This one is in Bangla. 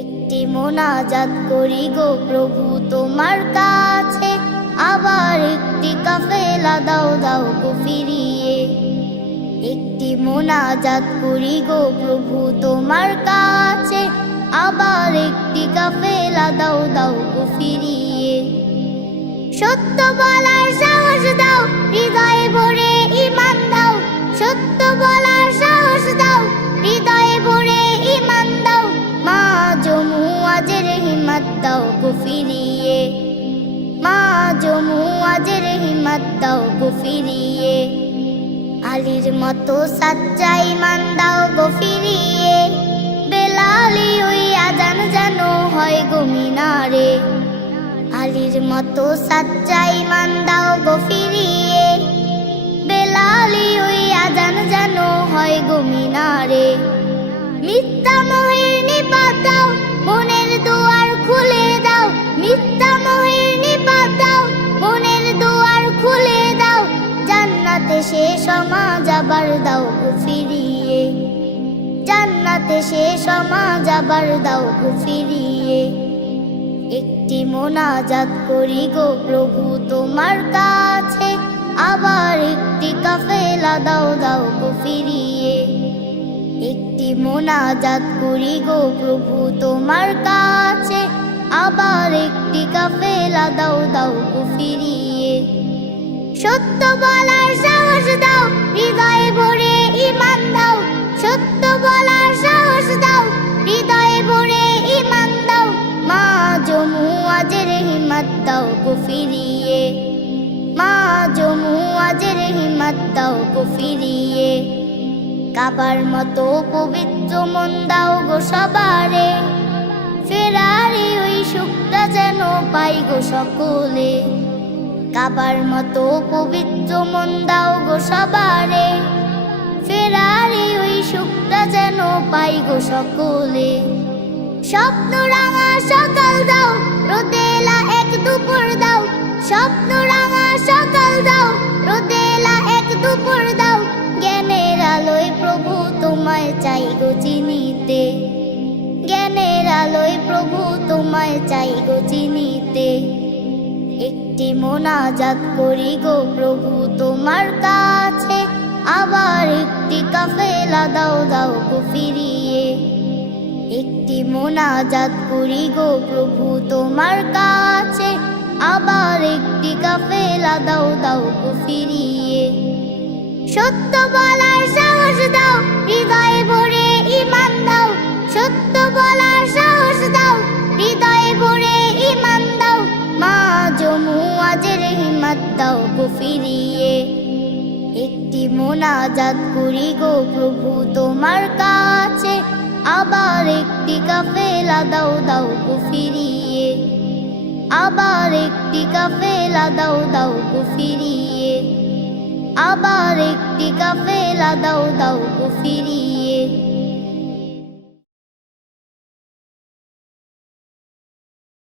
একটি মোনাজাত করি গো প্রভু তোমার কাছে, আবার একটি কাফেলা দাও দাও গো ফিরিয়ে। একটি মোনাজাত করি গো প্রভু তোমার কাছে, আবার একটি কাফেলা দাও দাও গো ফিরিয়ে। সত্য বলার সাহস দাও, হৃদয়ে ভরে ঈমান দাও। সত্য বলার সাহস দাও, হৃদয়ে ভরে ঈমান দাও। মা জমুয়াজের হিম্মত দাও গো ফিরিয়ে। মা জমুয়াজের হিম্মত দাও গো ফিরিয়ে। আলীর মতো সাচ্চা ঈমান দাও গো ফিরিয়ে। বেলালি ওই আজান যেন হয় গো মিনারে। আলীর মতো সাচ্চা ঈমান দাও গো ফিরিয়ে। বেলালি ওই আজান যেন হয় গো মিনারে। মিথ্যা মোহের নিপাত দাও, মনের দুয়ার খুলে দাও। মিথ্যা মোহের নিপাত দাও, মনের দুয়ার খুলে দাও। জান্নাতে সে সমাজ আবার দাও গো ফিরিয়ে। জান্নাতে সে সমাজ আবার দাও গো ফিরিয়ে। একটি মোনাজাত করি গো প্রভু তোমার কাছে, আবার একটি কাফেলা দাও দাও গো ফিরিয়ে। একটি মোনাজাত করি গো প্রভু তোমার কাছে, আবার একটি কাফেলা দাও দাও গো ফিরিয়ে। সত্য বলার সাহস দাও, হৃদয়ে ভরে ঈমান দাও। সত্য বলার সাহস দাও, হৃদয়ে ভরে ঈমান দাও। মা জমুয়াজের হিম্মত দাও গো ফিরিয়ে। মা জমুয়াজের হিম্মত দাও গো ফিরিয়ে। কাবার মতো পবিত্র মন দাও গো সবারে। ফেরারি ওই সুখটা যেন পাই গো সকলে। কাবার মতো পবিত্র মন দাও গো সবারে। ফেরারি ওই সুখটা যেন পাই গো সকলে। স্বপ্ন রাঙা সকাল দাও, রোদেলা এক দুপুর দাও। স্বপ্ন রাঙা সকাল দাও, রোদেলা এক দুপুর দাও। জ্ঞানের আলোয় প্রভু তোমায় চাই গো চিনিতে। জ্ঞানের আলোয় প্রভু তোমায় চাই গো চিনিতে। একটি মোনাজাত করি গো প্রভু তোমার কাছে, আবার একটি কাফেলা দাও দাও গো ফিরিয়ে। একটি মোনাজাত করি গো প্রভু তোমার কাছে, আবার একটি কাফেলা দাও দাও গো ফিরিয়ে। সত্য বলার সাহস দাও, হৃদয়ে ভরে ঈমান দাও। সত্য বলার সাহস দাও, হৃদয়ে ভরে ঈমান দাও। মা জমুয়াজের হিম্মত দাও গো ফিরিয়ে। একটি মোনাজাত করি গো প্রভু তোমার কাছে, আবার একটি কাফেলা দাও দাও গো ফিরিয়ে। আবার একটি কাফেলা দাও দাও গো ফিরিয়ে। আবার একটি কাফেলা দাও দাও গো ফিরিয়ে।